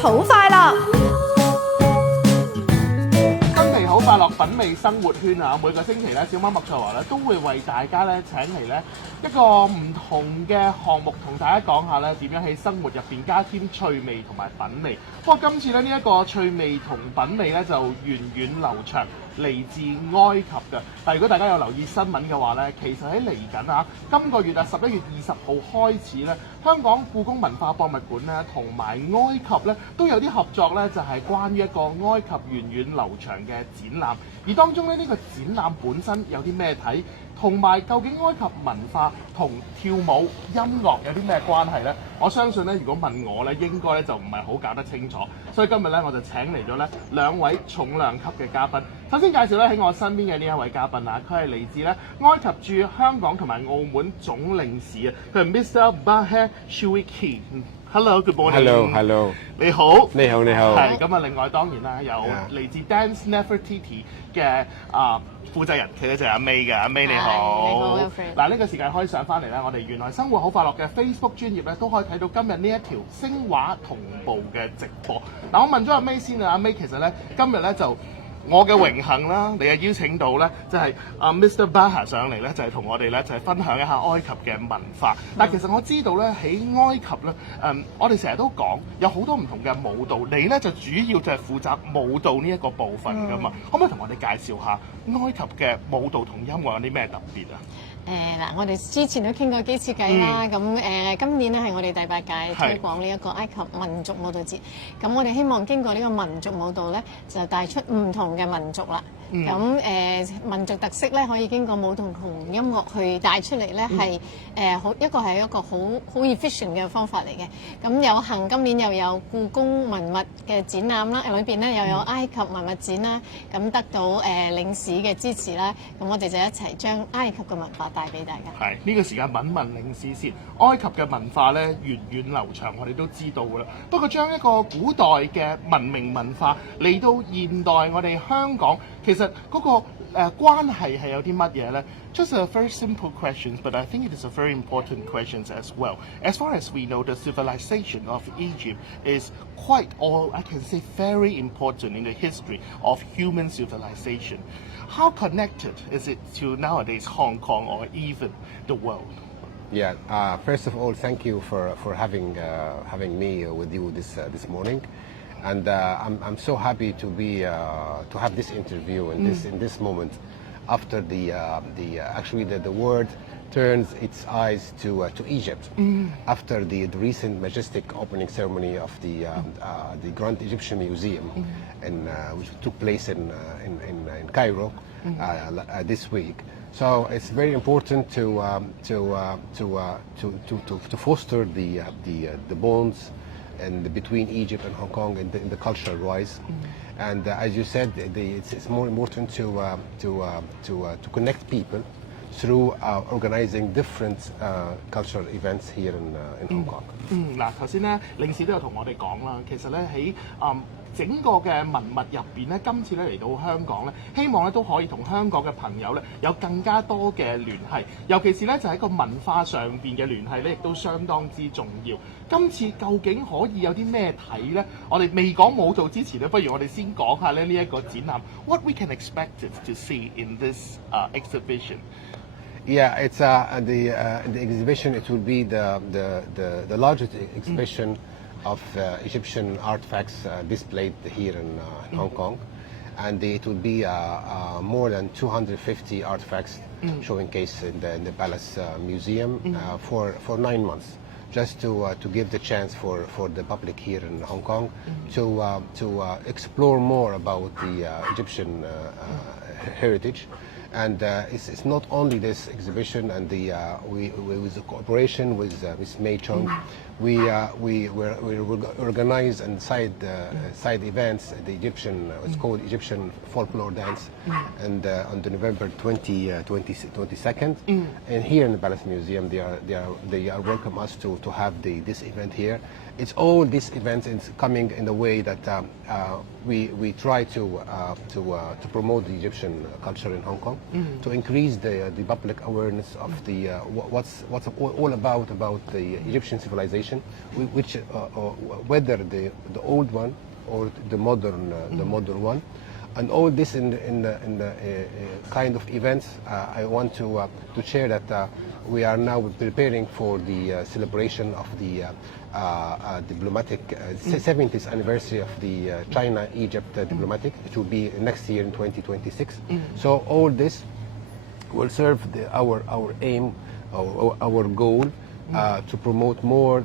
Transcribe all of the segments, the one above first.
好快樂。新奇好快樂品味生活圈啊！每個星期咧，小媽麥翠華咧都會為大家咧請嚟咧一個唔同嘅項目，同大家講下咧點樣喺生活入邊加添趣味同埋品味。不過今次咧呢一個趣味同品味咧就源遠流長，嚟自埃及嘅。但如果大家有留意新聞嘅話咧，其實喺嚟緊啊，今個月啊11月20號開始咧，香港故宮文化博物館咧同埋埃及咧都有啲合作咧，就係關於一個埃及源遠流長嘅展覽。而當中咧呢個展覽本身有啲咩睇，同埋究竟埃及文化同跳舞音樂有啲咩關係呢？我相信咧，如果問我咧，應該咧就唔係好搞得清楚。所以今日咧，我就請嚟咗咧兩位重量級嘅嘉賓。首先介紹咧喺我身邊嘅呢一位嘉賓啊，佢係嚟自咧埃及駐香港同埋澳門總領事啊，佢係 Mr. Baher Chouiki。Hello，good morning。Hello。你好。你好。係咁啊！另外當然啦，有嚟自 Dance Nefertiti 嘅負責人，其實就係阿 May 嘅。阿 May 你好。你好。嗱，呢個時間可以上翻嚟咧，我哋原來生活好快樂嘅 Facebook 專頁咧，都可以睇到今日呢一條聲畫同步嘅直播。嗱，我問咗阿 May 先啊，阿 May 其實咧今日咧就我嘅榮幸啦，你係邀請到咧，就係Mr. Baher 上嚟咧，就係同我哋咧就係分享一下埃及嘅文化。但其實我知道咧喺埃及咧，我哋成日都講有好多唔同嘅舞蹈，你咧就主要就係負責舞蹈呢一個部分噶嘛，可唔可以同我哋介紹下埃及嘅舞蹈同音樂有啲咩特別啊？嗱，我哋之前都傾過幾次偈啦。咁今年咧係我哋第8屆推廣呢一個埃及民族舞蹈節。咁我哋希望經過呢個民族舞蹈咧，就帶出唔同嘅民族啦。咁民族特色咧，可以經過舞蹈同音樂去帶出嚟咧，係一個好 efficient 嘅方法嚟嘅。咁有幸今年又有故宮文物嘅展覽啦，裏邊咧又有埃及文物展啦，咁得到領事嘅支持啦，咁我哋就一齊將埃及嘅文化帶俾大家。係呢個時間問領事先，埃及嘅文化咧源遠流長，我哋都知道㗎啦。不過將一個古代嘅文明文化嚟到現代，我哋香港其實嗰個關係係有啲乜嘢咧？Just a very simple question, but I think it is a very important question as well. As far as we know, the civilization of Egypt is quite, or I can say very important in the history of human civilization. How connected is it to nowadays Hong Kong or even the world? Yeah. First of all, thank you for having me with you this morning, and I'm so happy to have this interview in this moment, after actually the world turns its eyes to Egypt after the recent majestic opening ceremony of the Grand Egyptian Museum, which took place in Cairo this week. So it's very important to foster the bonds and between Egypt and Hong Kong in the cultural wise, and as you said, it's more important to connect people through organizing different cultural events here in Hong Kong. 嗱，頭先咧領事都有同我哋講啦，其實咧喺整個嘅文物入邊咧，今次咧嚟到香港咧，希望咧都可以同香港嘅朋友咧有更加多嘅聯繫，尤其是咧就喺個文化上邊嘅聯繫咧，亦都相當之重要。今次究竟可以有啲咩睇咧？我哋未講舞蹈之前咧，不如我哋先講下咧呢一個展覽 ，What we can expect to see in this exhibition. Yeah, it's the exhibition. It will be the largest exhibition of Egyptian artifacts displayed here in Hong Kong, and it will be more than 250 artifacts showcased in the Palace Museum for 9 months, just to give the chance for the public here in Hong Kong to explore more about the Egyptian heritage. And it's not only this exhibition, and we with the cooperation with Ms. May Chong, we organize and side events. The Egyptian, it's called Egyptian folklore dance, and on the November 22nd, and here in the Palace Museum, they are welcome us to have this event here. It's all these events is coming in the way that we try to promote the Egyptian culture in Hong Kong, to increase the public awareness of the what's all about the Egyptian civilization exhibition, which whether the old one or the modern one, and all this in the kind of events. I want to share that we are now preparing for the celebration of the diplomatic 70th anniversary of the China-Egypt diplomatic. It will be next year in 2026. So all this will serve our aim, our goal to promote more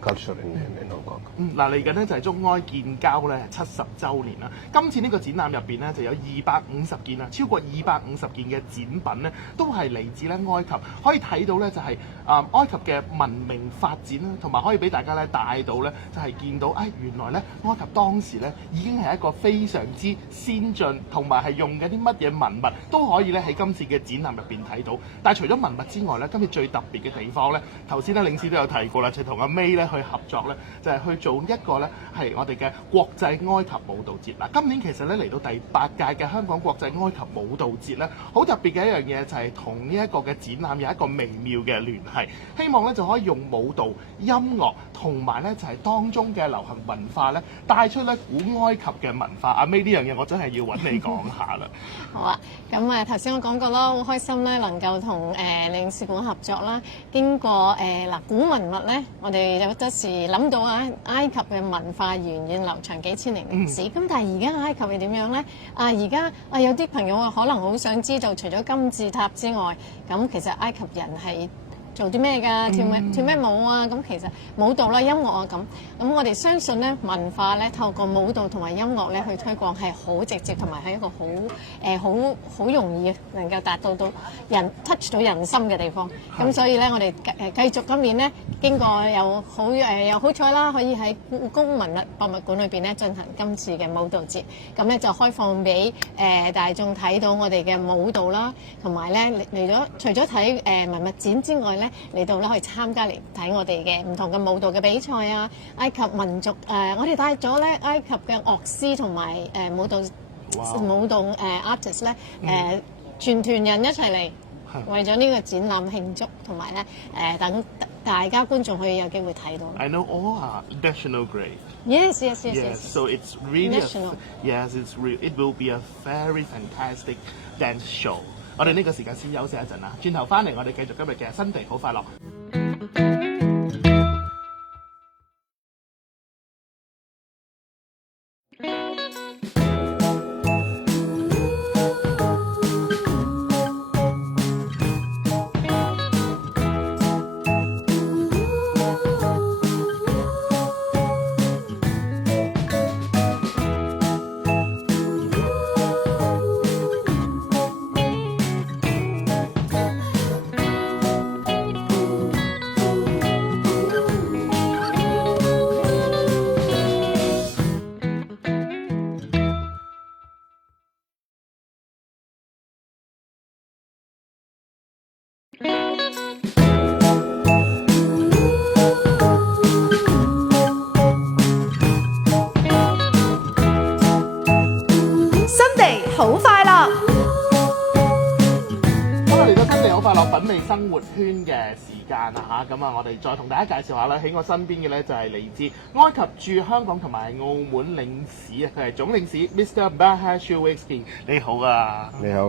culture in Hong Kong. 嗱嚟緊咧就係中埃建交咧70週年啦。今次呢個展覽入邊咧就有250件啊，超過250件嘅展品咧都係嚟自咧埃及，可以睇到咧就係埃及嘅文明發展啦，同埋可以俾大家咧帶到咧就係見到原來咧埃及當時咧已經係一個非常之先進，同埋係用緊啲乜嘢文物都可以咧喺今次嘅展覽入邊睇到。但係除咗文物之外咧，今次最特別嘅地方咧，頭先咧領事都有提過啦，就同阿 May 咧去合作咧，就係去做一個咧係我哋嘅國際埃及舞蹈節。嗱，今年其實咧嚟到第8屆嘅香港國際埃及舞蹈節咧，好特別嘅一樣嘢就係同呢一個嘅展覽有一個微妙嘅聯繫，希望咧就可以用舞蹈、音樂同埋咧就係當中嘅流行文化咧，帶出咧古埃及嘅文化。阿 May 呢樣嘢我真係要揾你講下啦。好啊，咁頭先我講過啦，好開心咧能夠同領事館合作啦。經過古文物咧，我哋有得時諗到埃及嘅文化源遠流長幾千年歷史。咁但係而家埃及係點樣咧？而家有啲朋友可能好想知道，除咗金字塔之外，咁其實埃及人係做啲咩㗎？跳咩舞啊？咁其實舞蹈啦、音樂啊咁我哋相信咧文化咧透過舞蹈同埋音樂咧去推廣係好直接，同埋係一個好容易能夠達到人 touch 到人心嘅地方。咁所以咧我哋繼續今年咧經過又好彩啦，可以喺故宮文物博物館裏邊咧進行今次嘅舞蹈節。咁咧就開放俾大眾睇到我哋嘅舞蹈啦，同埋咧嚟咗除咗睇文物展之外咧，嚟到咧可以參加嚟睇我哋嘅唔同嘅舞蹈嘅比賽啊！埃及民族我哋帶咗咧埃及嘅樂師同埋舞蹈 artist 咧全團人一齊嚟，為咗呢個展覽慶祝，同埋咧等大家觀眾可以有機會睇到。I know all are national grade. Yes. So it's really national. It will be a very fantastic dance show. 我哋呢個時間先休息一陣啦，轉頭翻嚟我哋繼續今日嘅新地好快樂。好快樂！咁啊嚟到新地好快樂品味生活圈嘅時間啦嚇，咁我哋再同大家介紹下啦。喺我身邊嘅咧就係嚟自埃及駐香港同埋澳門領事啊，佢係總領事 Mr. Baha Shuwaisky。你好啊！你好。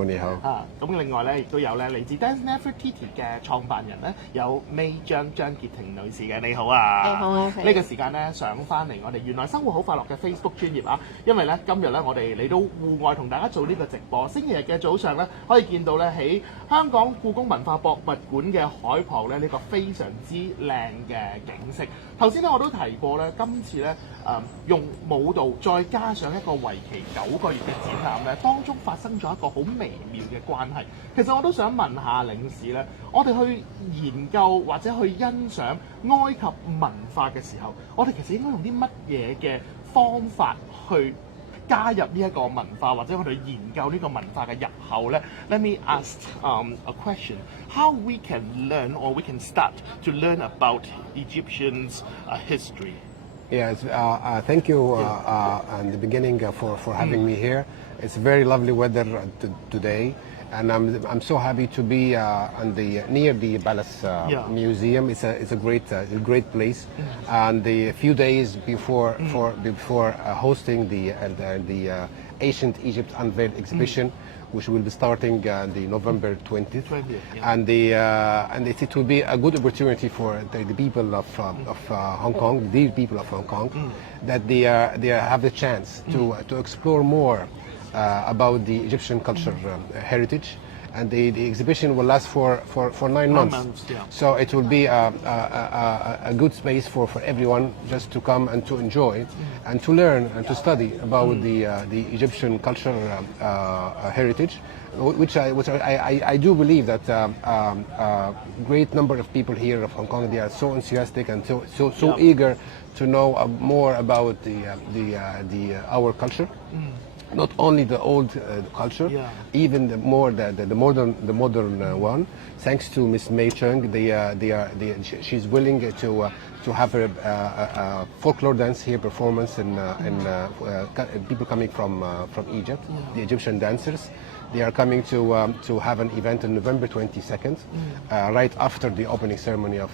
咁另外咧亦都有咧嚟自 Dance Nefertiti 嘅創辦人咧有 May 張潔婷女士嘅。你好啊！你好啊！呢個時間咧上翻嚟我哋原來生活好快樂嘅 Facebook 專頁啊，因為咧今日咧我哋嚟到戶外同大家做呢個直播。星期日嘅早上咧可以見到咧喺香港故宮文化博物館嘅海旁咧呢個非常之靚嘅景色。頭先咧我都提過咧，今次咧用舞蹈再加上一個為期9個月嘅展覽咧，當中發生咗一個好微妙嘅關係。其實我都想問下領事咧，我哋去研究或者去欣賞埃及文化嘅時候，我哋其實應該用啲乜嘢嘅方法去加入呢一個文化，或者我哋研究呢個文化嘅入口咧 ？Let me ask a question. How we can learn or we can start to learn about Egyptians' history? Yes, thank you in the beginning for having me here. It's very lovely weather today, And I'm so happy to be near the Palace Museum. It's a great place. And the few days before hosting the Ancient Egypt Unveiled exhibition, which will be starting the November 20th. And it will be a good opportunity for the people of Hong Kong, the people of Hong Kong, that they have the chance to explore more about the Egyptian culture heritage. And the exhibition will last for 9 months. So it will be a good space for everyone just to come and to enjoy and to learn and to study about the Egyptian culture heritage, which I do believe that great number of people here of Hong Kong, they are so enthusiastic and so eager to know more about our culture. Not only the old culture, even the modern one. Thanks to Miss Mei Cheng, she's willing to have a folklore dance here performance and people coming from Egypt, the Egyptian dancers. They are coming to have an event on November 22nd, right after the opening ceremony of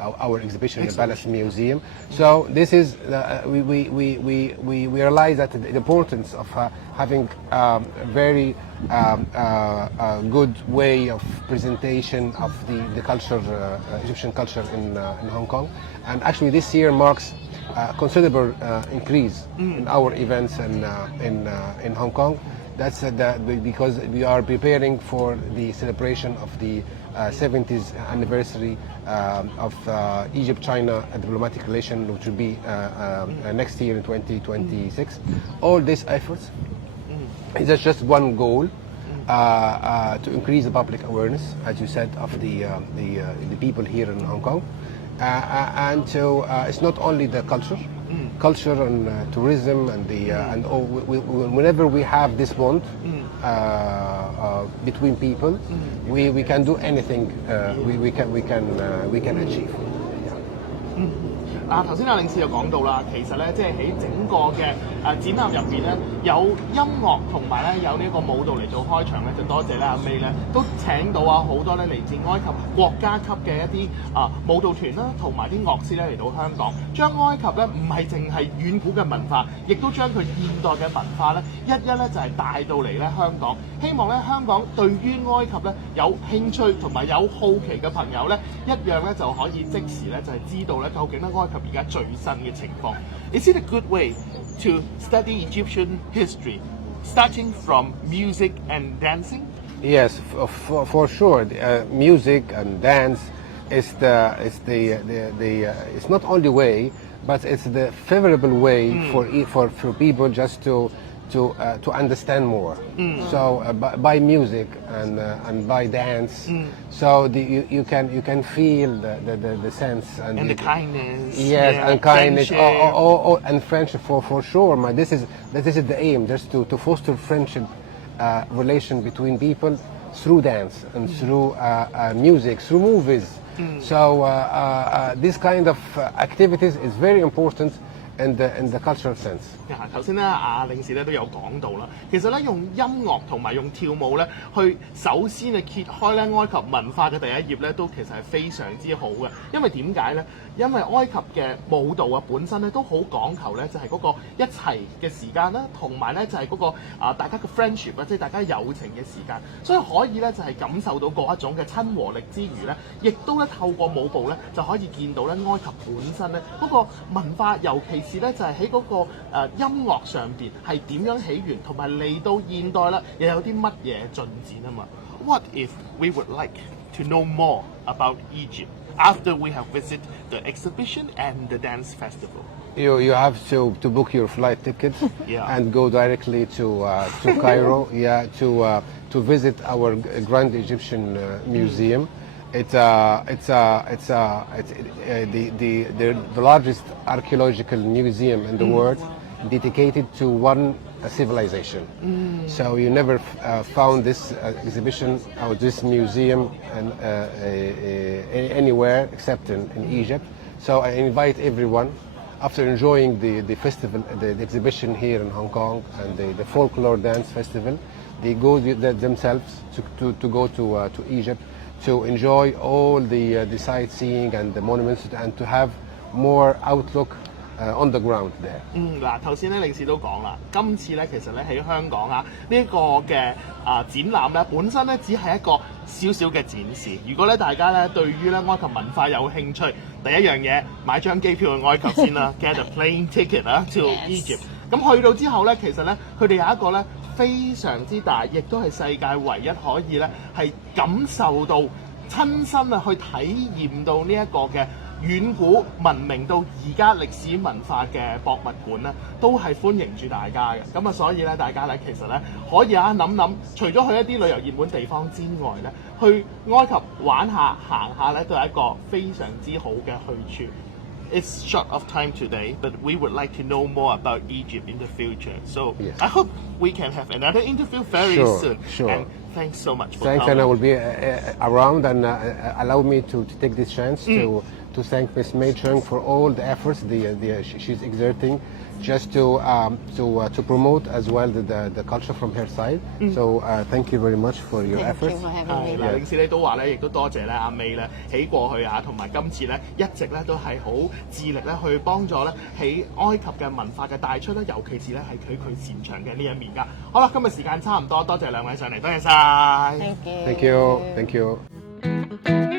our exhibition in the Palace Museum. So this is we realize that the importance of having a very good way of presentation of the culture, Egyptian culture in Hong Kong. And actually this year marks a considerable increase in our events in Hong Kong. That's because we are preparing for the celebration of the 70th anniversary of Egypt-China diplomatic relation, which will be next year in 2026. All these efforts is just one goal, to increase the public awareness, as you said, of the people here in Hong Kong, and so it's not only the culture and tourism and whenever we have this bond between people, we can do anything we can achieve. 頭先領事就講到啦，其實咧即係喺整個嘅展覽入邊咧，有音樂同埋咧有呢個舞蹈嚟做開場咧，就多謝咧阿 May 咧都請到好多咧嚟自埃及國家級嘅一啲舞蹈團啦，同埋啲樂師咧嚟到香港，將埃及咧唔係淨係遠古嘅文化，亦都將佢現代嘅文化咧一咧就係帶到嚟咧香港。希望咧香港對於埃及咧有興趣同埋有好奇嘅朋友咧，一樣咧就可以即時咧就係知道咧究竟咧埃及而家最新嘅情況。Is it a good way to study Egyptian history, starting from music and dancing? Yes, for sure. Music and dance is it's not only way, but it's the favorable way for people just to understand more. So by music and by dance, so you can feel the sense and the kindness. Yes, and kindness. Friendship. And friendship for sure. This is the aim, just to foster friendship relation between people through dance and through music, through movies. So this kind of activities is very important in the cultural sense. 頭先咧領事咧都有講到啦，其實咧用音樂同埋用跳舞咧，去首先揭開咧埃及文化嘅第一頁咧，都其實係非常之好嘅。因為點解咧？因為埃及嘅舞蹈本身咧都好講求咧，就係嗰個一齊嘅時間啦，同埋咧就係嗰個大家嘅 friendship 即係大家友情嘅時間，所以可以咧就係感受到嗰一種嘅親和力之餘咧，亦都咧透過舞步咧就可以見到咧埃及本身咧嗰個文化，尤其是咧就係喺嗰個音樂上邊係點樣起源，同埋嚟到現代啦，又有啲乜嘢進展啊嘛 ？What if we would like to know more about Egypt after we have visited the exhibition and the dance festival? You have to book your flight ticket and go directly to Cairo, to visit our Grand Egyptian Museum. It's the largest archaeological museum in the world, dedicated to one civilization. So you never found this exhibition or this museum anywhere except in Egypt. So I invite everyone, after enjoying the festival, the exhibition here in Hong Kong and the folklore dance festival, they go themselves to go to Egypt to enjoy all the sightseeing and the monuments and to have more outlook on the ground there. 嗱，頭先咧領事都講啦，今次咧其實咧喺香港啊呢一個嘅展覽咧本身咧只係一個少少嘅展示。如果咧大家咧對於咧埃及文化有興趣，第一樣嘢買張機票去埃及先啦，get a plane ticket 啦 to Egypt。咁去到之後咧，其實咧佢哋有一個咧非常之大，亦都係世界唯一可以咧係感受到親身去體驗到呢一個嘅遠古文明到而家歷史文化嘅博物館咧，都係歡迎住大家嘅。咁所以咧，大家咧其實咧可以諗，除咗去一啲旅遊熱門地方之外咧，去埃及玩下行下咧，都係一個非常之好嘅去處。It's short of time today, but we would like to know more about Egypt in the future. So I hope we can have another interview very soon. Sure. And thanks so much for Thanks, coming. and I will be around and allow me to take this chance to thank Ms. Mei Chung for all the efforts she's exerting just to promote as well the culture from her side. So thank you very much for your efforts. 係啦，領事咧都話咧，亦都多謝咧阿 May 咧喺過去同埋今次咧一直咧都係好致力咧去幫助咧喺埃及嘅文化嘅帶出咧，尤其是咧係佢擅長嘅呢一面㗎。好啦，今日時間差唔多，多謝兩位上嚟，多謝晒。Thank you. Thank you.